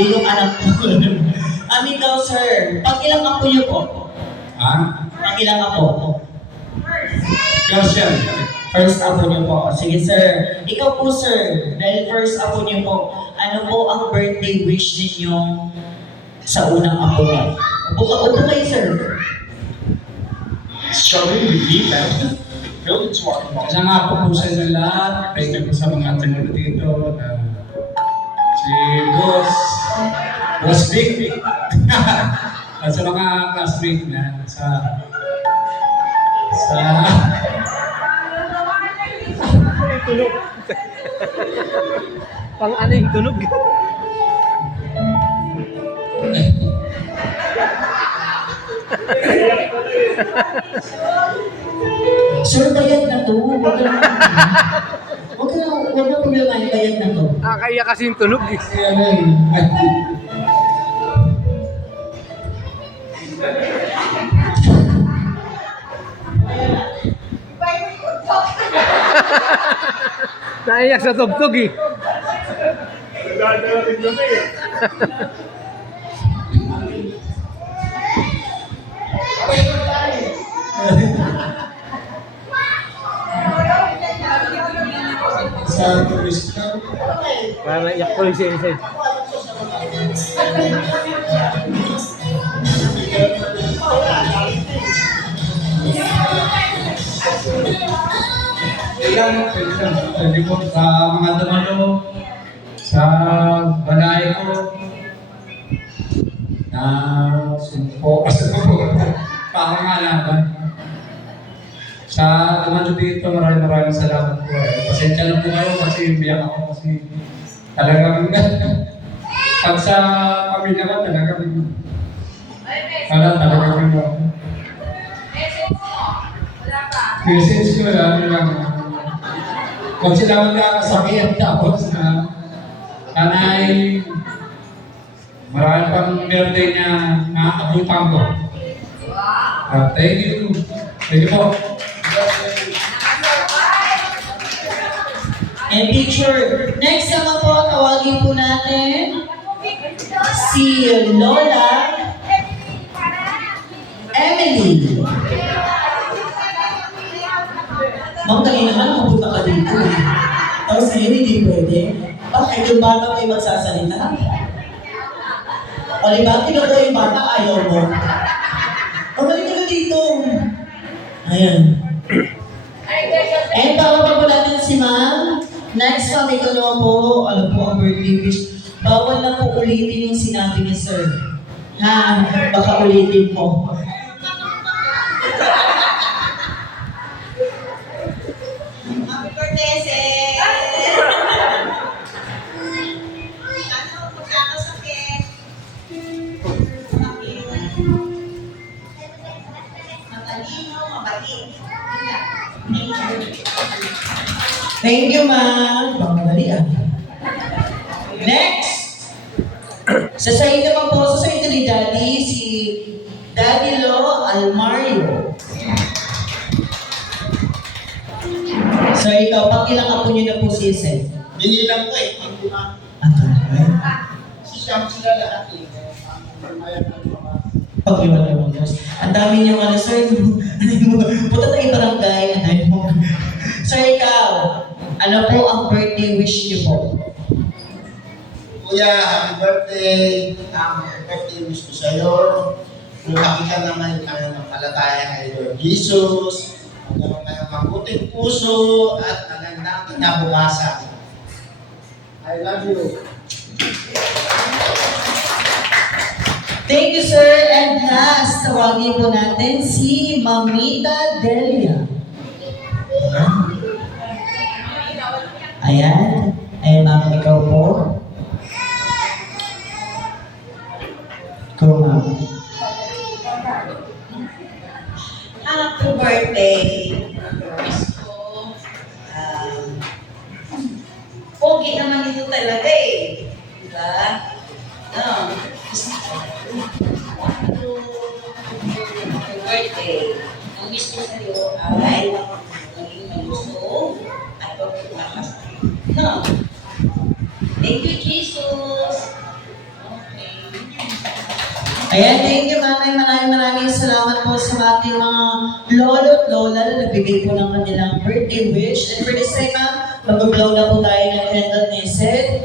Yung anak ko. Ikaw, sir. Pag-ilang apo niyo po? Ha? Pag-ilang apo? Question. First apo niyo po. Sige, sir. Ikaw po, sir. Dahil first apo niyo po, ano po ang birthday wish ninyo sa unang apo niyo? Upo kayo, sir. Shall we repeat that? Build it to our box. Isang nga po sa inyo lahat. Thank you po sa mga tinulo dito. Si Boss Vic. At sa mga classmate na Tunog. Pang ano yung tunog? Sir, bayad na to. Huwag na problema yung bayad na to. Kaya kasi yung tunog eh. ano yun. Naiyak sa tugtog eh. Sa tulis ka. Para naiyak ko siya inside. Pwede po sa mga dumalo, sa balay ko, na sumpo, pangangalaban. Sa dumalo dito, maraming salamat po. Pasensya lang po kayo kasi biyak ako kasi talagang pag sa pamilya ko talagang message ko lang kung sila magkakasakit tapos sana ay marami pang birthday na naabutan ko. Thank you. Thank you po. And picture. Next naman po, tawagin po natin si Lola Emily. Ma'am, kanina naman pupunta ka dito. Tapos ngayon hindi pwede. Bakit yung bata ay magsasalita? O diba, tinuko yung bata, ayaw mo. O balik ka na dito. Ayan. And bababa po natin si ma'am. Next ma'am, ito naman po, alam po ang birthday wish. Bawal na po ulitin yung sinabi ni sir. Ha, baka ulitin mo. Happy birthday, Sir! Ano, magkakasakit? Matalino, mabalik. Thank you, ma'am. Pangmadali ah. Next! Sa inyo naman po, sa inyo ni Daddy, si Daddy Lo Almario. So ikaw, pag ilang apo niyo na po si Seth? Hindi lang po eh. Siyam sila lahat eh. Pag-iwalay mo, Diyos. Ang dami niyo ano, sir. Punta tayo barangay. Sir, ikaw, ano po ang birthday wish niyo po? Kuya, happy birthday. Ang birthday wish ko sa'yo. Lumaki ka naman kami ng palataya kay Lord Jesus. Magkaroon kayo ng mabuting puso at magandang kinabukasan. I love you. Thank you, sir. And last, tawagin po natin si Mamita Delia. Ayan. Ayan, ma'am, ikaw po. Ikaw, ma'am. Happy birthday! Miss ko. Pogi naman ito talaga eh. Diba? No. Happy birthday. Ang wish ko sa'yo ay maging malusog at pagpapalakas. No. Thank you, Jesus. Ayan, thank you, Mami. Maraming salamat po sa ating mga lolo at lola na nagbigay po ng kanilang birthday wish. And for this time, ma'am, mag-blow na po tayo ng candle ni Sid.